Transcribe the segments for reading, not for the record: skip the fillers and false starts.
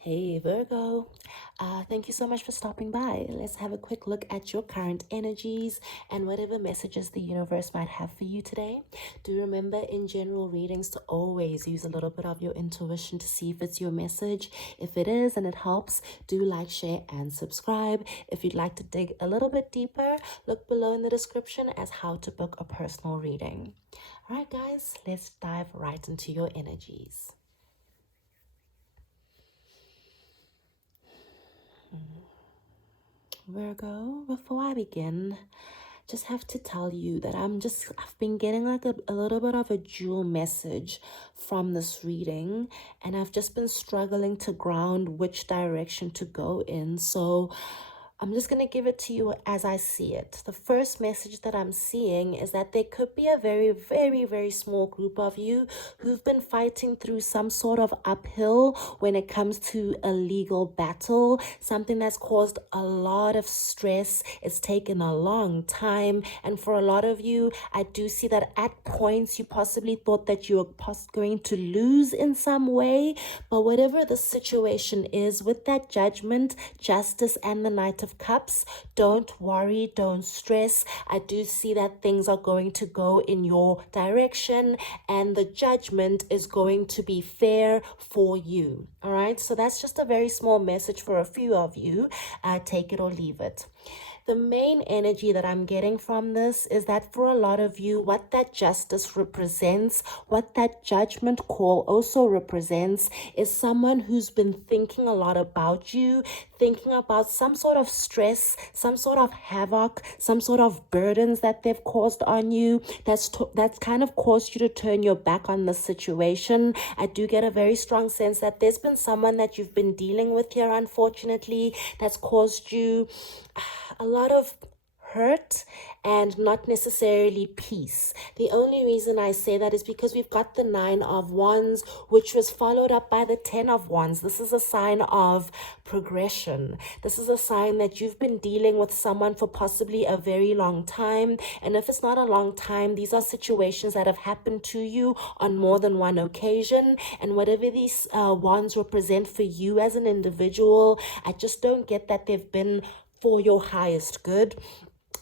Hey Virgo, thank you so much for stopping by. Let's have a quick look at your current energies and whatever messages the universe might have for you today. Do remember in general readings to always use a little bit of your intuition to see if it's your message. If it is and it helps, do like, share, and subscribe. If you'd like to dig a little bit deeper, look below in the description as how to book a personal reading. All right, guys, let's dive right into your energies. Virgo, before I begin, just have to tell you that I've been getting like a little bit of a dual message from this reading, and I've just been struggling to ground which direction to go in. So I'm just going to give it to you as I see it. The first message that I'm seeing is that there could be a very, very, very small group of you who've been fighting through some sort of uphill when it comes to a legal battle, something that's caused a lot of stress. It's taken a long time. And for a lot of you, I do see that at points you possibly thought that you were going to lose in some way. But whatever the situation is, with that judgment, justice, and the Knight of Cups, don't worry, don't stress. I do see that things are going to go in your direction and the judgment is going to be fair for you. All right, so that's just a very small message for a few of you. Take it or leave it. The main energy that I'm getting from this is that for a lot of you, what that justice represents, what that judgment call also represents, is someone who's been thinking a lot about you, thinking about some sort of stress, some sort of havoc, some sort of burdens that they've caused on you, that's kind of caused you to turn your back on the situation. I do get a very strong sense that there's been someone that you've been dealing with here, unfortunately, that's caused you a lot of hurt and not necessarily peace. The only reason I say that is because we've got the 9 of Wands, which was followed up by the 10 of Wands. This is a sign of progression. This is a sign that you've been dealing with someone for possibly a very long time. And if it's not a long time, these are situations that have happened to you on more than one occasion. And whatever these wands represent for you as an individual, I just don't get that they've been for your highest good.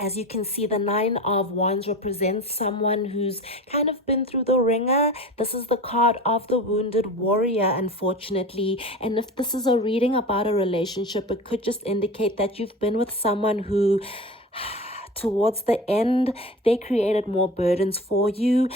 As you can see, the 9 of Wands represents someone who's kind of been through the ringer. This is the card of the wounded warrior, unfortunately. And if this is a reading about a relationship, it could just indicate that you've been with someone who towards the end, they created more burdens for you.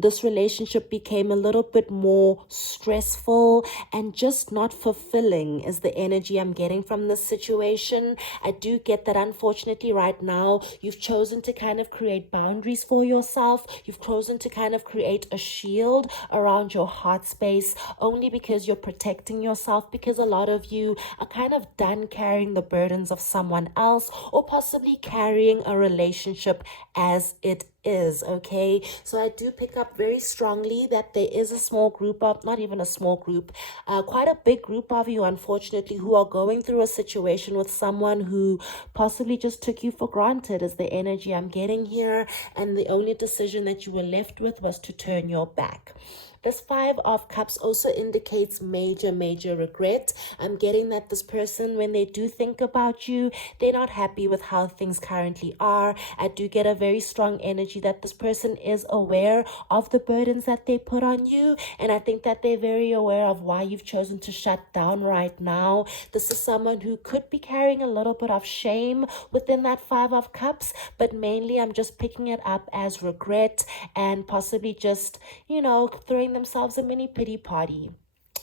This relationship became a little bit more stressful and just not fulfilling is the energy I'm getting from this situation. I do get that, unfortunately, right now, you've chosen to kind of create boundaries for yourself. You've chosen to kind of create a shield around your heart space only because you're protecting yourself, because a lot of you are kind of done carrying the burdens of someone else or possibly carrying a relationship as it is. Okay, so I do pick up very strongly that there is a small group of, not even a small group, quite a big group of you, unfortunately, who are going through a situation with someone who possibly just took you for granted, is the energy I'm getting here, and the only decision that you were left with was to turn your back. This 5 of Cups also indicates major, major regret. I'm getting that this person, when they do think about you, they're not happy with how things currently are. I do get a very strong energy that this person is aware of the burdens that they put on you. And I think that they're very aware of why you've chosen to shut down right now. This is someone who could be carrying a little bit of shame within that 5 of Cups, but mainly I'm just picking it up as regret and possibly just, throwing themselves a mini pity party.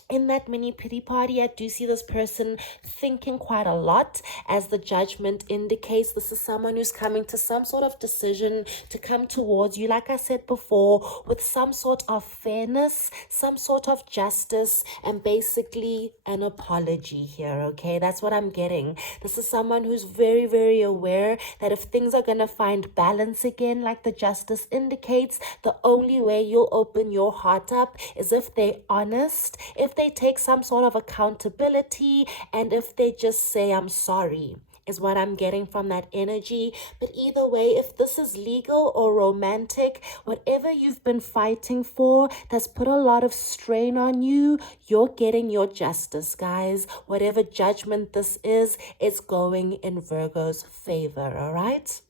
In that mini pity party, I do see this person thinking quite a lot. As the judgment indicates, this is someone who's coming to some sort of decision to come towards you, like I said before, with some sort of fairness, some sort of justice, and basically an apology here. Okay, that's what I'm getting. This is someone who's very, very aware that if things are going to find balance again, like the justice indicates, the only way you'll open your heart up is if they're honest, if they take some sort of accountability, and if they just say, I'm sorry. is what I'm getting from that energy. But either way, if this is legal or romantic, whatever you've been fighting for that's put a lot of strain on you, you're getting your justice, guys. Whatever judgment this is, it's going in Virgo's favor, all right?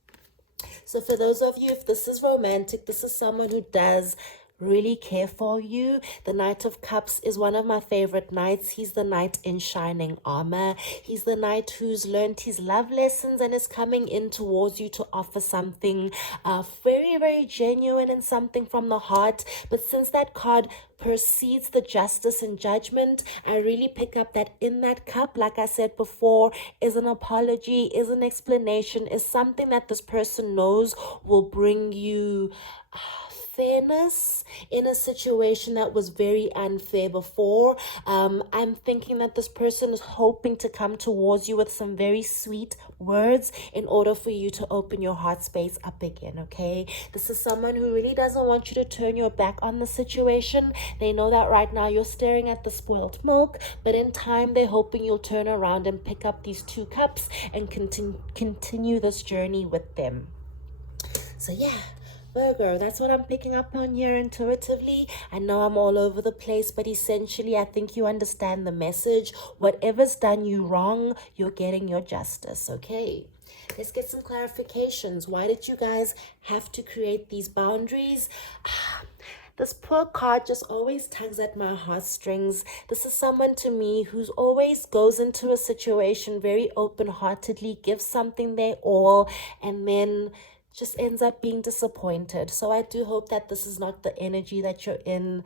So for those of you, if this is romantic, this is someone who does really care for you. The Knight of Cups is one of my favorite knights. He's the knight in shining armor. He's the knight who's learned his love lessons and is coming in towards you to offer something very, very genuine and something from the heart. But since that card precedes the justice and judgment, I really pick up that in that cup, like I said before, is an apology, is an explanation, is something that this person knows will bring you fairness in a situation that was very unfair before. I'm thinking that this person is hoping to come towards you with some very sweet words in order for you to open your heart space up again, okay? This is someone who really doesn't want you to turn your back on the situation. They know that right now you're staring at the spoiled milk, but in time they're hoping you'll turn around and pick up these 2 cups and continue this journey with them. So yeah, Virgo, that's what I'm picking up on here intuitively. I know I'm all over the place, but essentially I think you understand the message. Whatever's done you wrong, you're getting your justice, okay? Let's get some clarifications. Why did you guys have to create these boundaries? This poor card just always tugs at my heartstrings. This is someone to me who's always goes into a situation very open-heartedly, gives something their all, and then just ends up being disappointed. So I do hope that this is not the energy that you're in,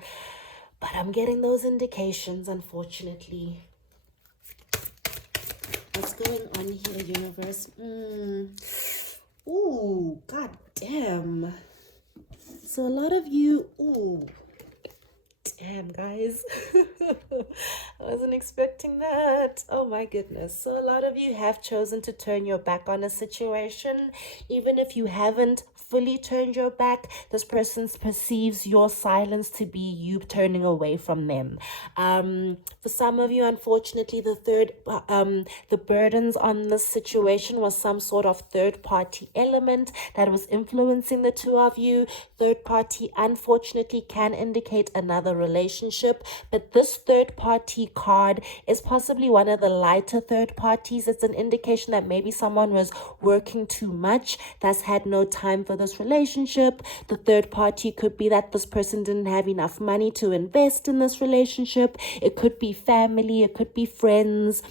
but I'm getting those indications, unfortunately. What's going on here, universe? Ooh, god damn. So a lot of you, damn, guys. I wasn't expecting that. Oh my goodness. So a lot of you have chosen to turn your back on a situation. Even if you haven't fully turned your back, this person perceives your silence to be you turning away from them. For some of you, unfortunately, the burdens on this situation was some sort of third-party element that was influencing the 2 of you. Third party, unfortunately, can indicate another relationship, but this third party card is possibly one of the lighter third parties. It's an indication that maybe someone was working too much, thus had no time for this relationship. The third party could be that this person didn't have enough money to invest in this relationship. It could be family, it could be friends.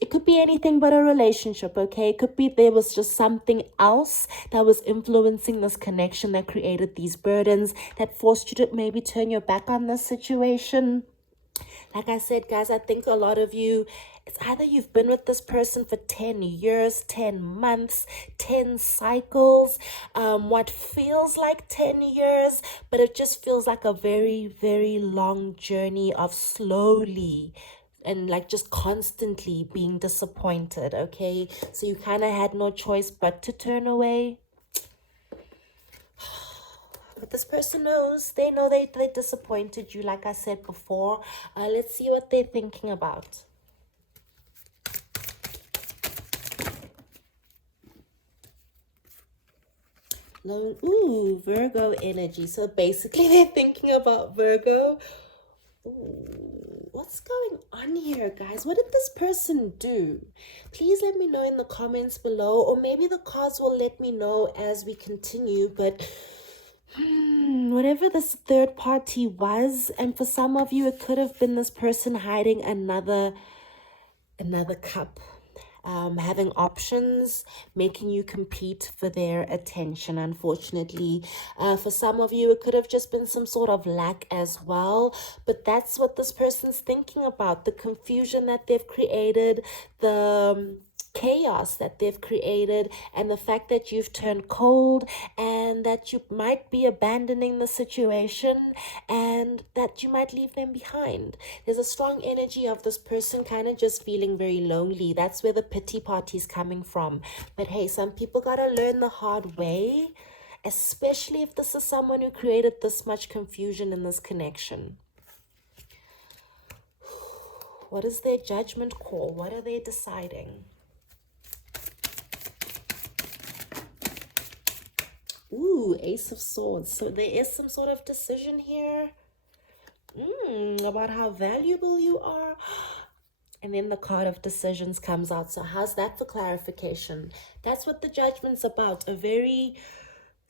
It could be anything but a relationship, okay? It could be there was just something else that was influencing this connection that created these burdens, that forced you to maybe turn your back on this situation. Like I said, guys, I think a lot of you, it's either you've been with this person for 10 years, 10 months, 10 cycles, what feels like 10 years, but it just feels like a very, very long journey of slowly and like just constantly being disappointed, okay? So you kind of had no choice but to turn away. But this person knows, they know they disappointed you, like I said before. Let's see what they're thinking about. Ooh, Virgo energy. So basically they're thinking about Virgo. Ooh, what's going on here, guys? What did this person do? Please let me know in the comments below, or maybe the cards will let me know as we continue. But whatever this third party was, and for some of you, it could have been this person hiding another cup. Having options, making you compete for their attention, unfortunately. For some of you, it could have just been some sort of lack as well. But that's what this person's thinking about. The confusion that they've created, the chaos that they've created, and the fact that you've turned cold, and that you might be abandoning the situation, and that you might leave them behind. There's a strong energy of this person kind of just feeling very lonely. That's where the pity party's coming from. But hey, some people gotta learn the hard way, especially if this is someone who created this much confusion in this connection. What is their judgment call? What are they deciding? Ooh, Ace of Swords. So there is some sort of decision here about how valuable you are. And then the card of decisions comes out. So how's that for clarification? That's what the Judgment's about. A very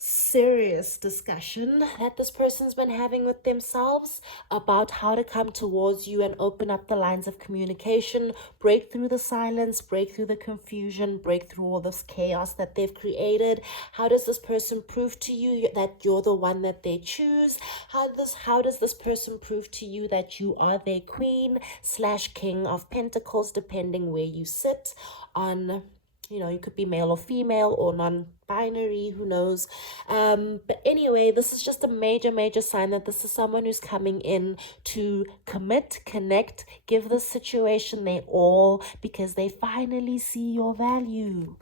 serious discussion that this person's been having with themselves about how to come towards you and open up the lines of communication, break through the silence, break through the confusion, break through all this chaos that they've created. How does this person prove to you that you're the one that they choose? How does this person prove to you that you are their queen / king of pentacles, depending where you sit on, you could be male or female or non-binary, who knows. But anyway, this is just a major sign that this is someone who's coming in to commit, connect, give this situation their all, because they finally see your value.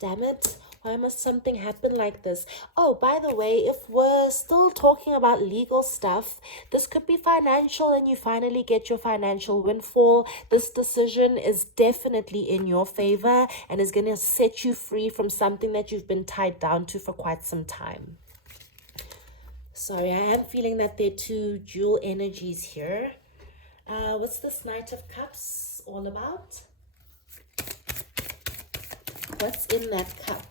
Damn it. Why must something happen like this? Oh, by the way, if we're still talking about legal stuff, this could be financial and you finally get your financial windfall. This decision is definitely in your favor and is going to set you free from something that you've been tied down to for quite some time. Sorry, I am feeling that there are two dual energies here. What's this Knight of Cups all about? What's in that cup?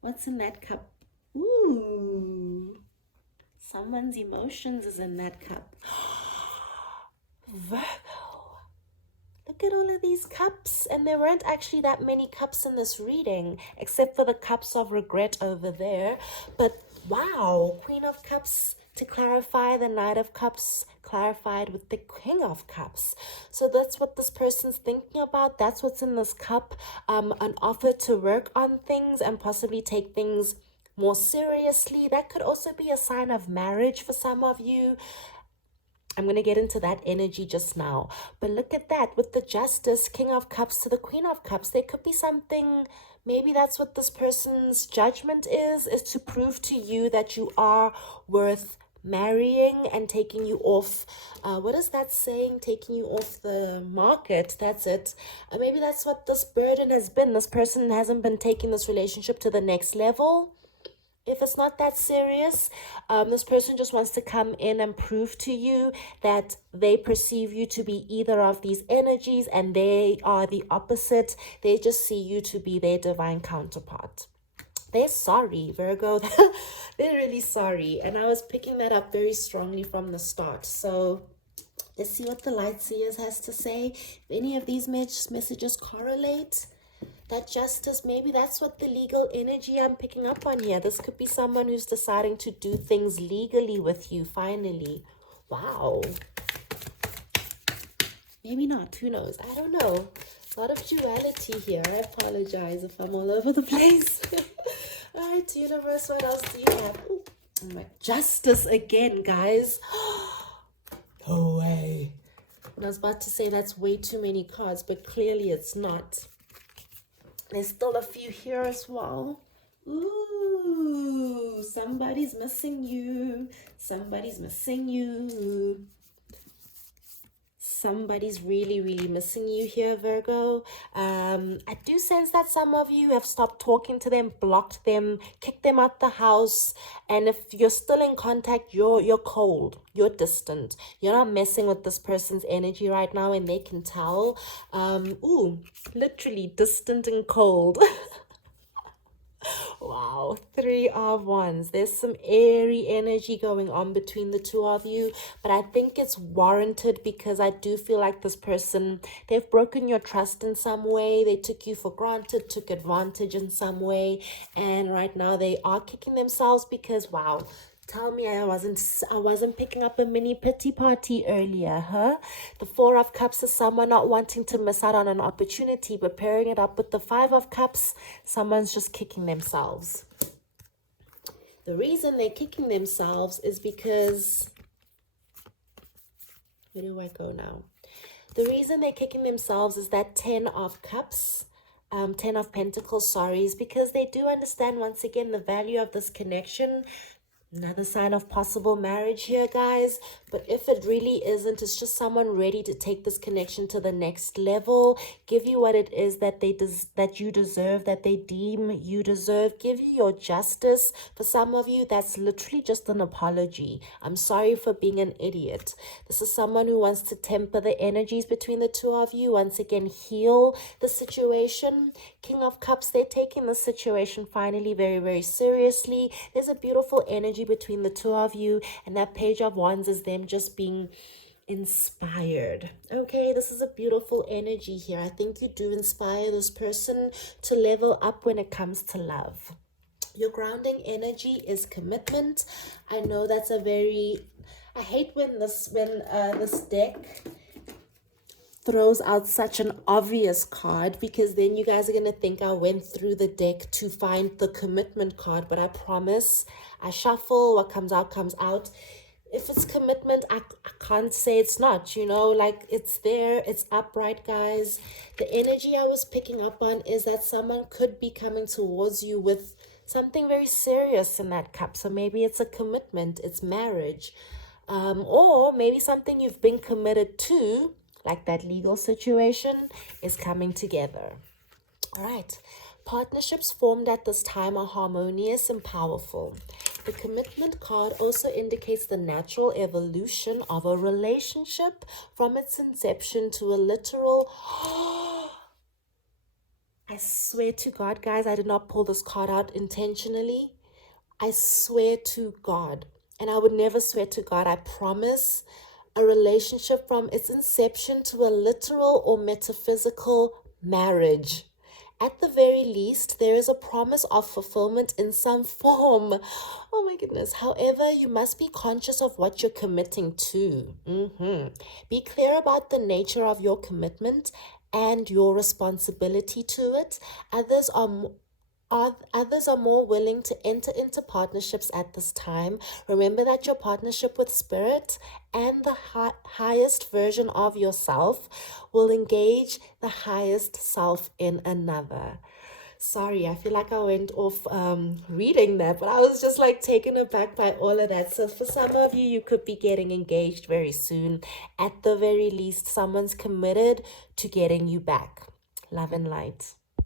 What's in that cup? Ooh, someone's emotions is in that cup. Virgo. Look at all of these cups. And there weren't actually that many cups in this reading, except for the cups of regret over there. But wow, Queen of Cups to clarify, the Knight of Cups clarified with the King of Cups. So that's what this person's thinking about. That's what's in this cup. An offer to work on things and possibly take things more seriously. That could also be a sign of marriage for some of you. I'm going to get into that energy just now. But look at that. With the Justice, King of Cups to the Queen of Cups, there could be something. Maybe that's what this person's judgment is to prove to you that you are worth marrying and taking you off. What is that saying? Taking you off the market. That's it. Maybe that's what this burden has been. This person hasn't been taking this relationship to the next level. If it's not that serious, this person just wants to come in and prove to you that they perceive you to be either of these energies and they are the opposite. They just see you to be their divine counterpart. They're sorry, Virgo. They're really sorry. And I was picking that up very strongly from the start. So let's see what the Light Seers has to say. If any of these messages correlate, that Justice, maybe that's what the legal energy I'm picking up on here. This could be someone who's deciding to do things legally with you, finally. Wow. Maybe not. Who knows? I don't know. A lot of duality here. I apologize if I'm all over the place. All right, universe, what else do you have? Ooh, oh my, Justice again, guys. No way. And I was about to say that's way too many cards, but clearly it's not. There's still a few here as well. Ooh, somebody's missing you. Somebody's missing you. Somebody's really missing you here, Virgo. I do sense that some of you have stopped talking to them, blocked them, kicked them out the house. And if you're still in contact, you're cold. You're distant. You're not messing with this person's energy right now, and they can tell. Ooh, literally distant and cold. Wow, 3 of Wands. There's some airy energy going on between the two of you, but I think it's warranted because I do feel like this person, they've broken your trust in some way. They took you for granted, took advantage in some way, and right now they are kicking themselves because, wow, tell me I wasn't picking up a mini pity party earlier, huh? The 4 of Cups is someone not wanting to miss out on an opportunity, but pairing it up with the 5 of Cups, someone's just kicking themselves. The reason they're kicking themselves is because, where do I go now? The reason they're kicking themselves is that 10 of Cups, 10 of Pentacles, sorry, is because they do understand once again the value of this connection. Another sign of possible marriage here, guys. But if it really isn't, it's just someone ready to take this connection to the next level, give you what it is that that you deserve, that they deem you deserve, give you your justice. For some of you, that's literally just an apology. I'm sorry for being an idiot. This is someone who wants to temper the energies between the two of you, once again heal the situation. King of Cups, they're taking the situation finally very, very seriously. There's a beautiful energy between the two of you, and that Page of Wands is them just being inspired. Okay, this is a beautiful energy here. I think you do inspire this person to level up when it comes to love. Your grounding energy is commitment. I know that's a very, I hate when this deck throws out such an obvious card, because then you guys are going to think I went through the deck to find the commitment card. But I promise, I shuffle, what comes out comes out. If it's commitment, I can't say it's not, you know, like it's there, it's upright, guys. The energy I was picking up on is that someone could be coming towards you with something very serious in that cup. So maybe it's a commitment, it's marriage, or maybe something you've been committed to, like that legal situation, is coming together. All right. Partnerships formed at this time are harmonious and powerful. The commitment card also indicates the natural evolution of a relationship from its inception to a literal... I swear to God, guys, I did not pull this card out intentionally. I swear to God, and I would never swear to God, I promise, a relationship from its inception to a literal or metaphysical marriage. At the very least, there is a promise of fulfillment in some form. Oh my goodness. However, you must be conscious of what you're committing to. Be clear about the nature of your commitment and your responsibility to it. Others are more willing to enter into partnerships at this time. Remember that your partnership with spirit and the highest version of yourself will engage the highest self in another. Sorry, I feel like I went off reading that, but I was just like taken aback by all of that. So for some of you, you could be getting engaged very soon. At the very least, someone's committed to getting you back. Love and light.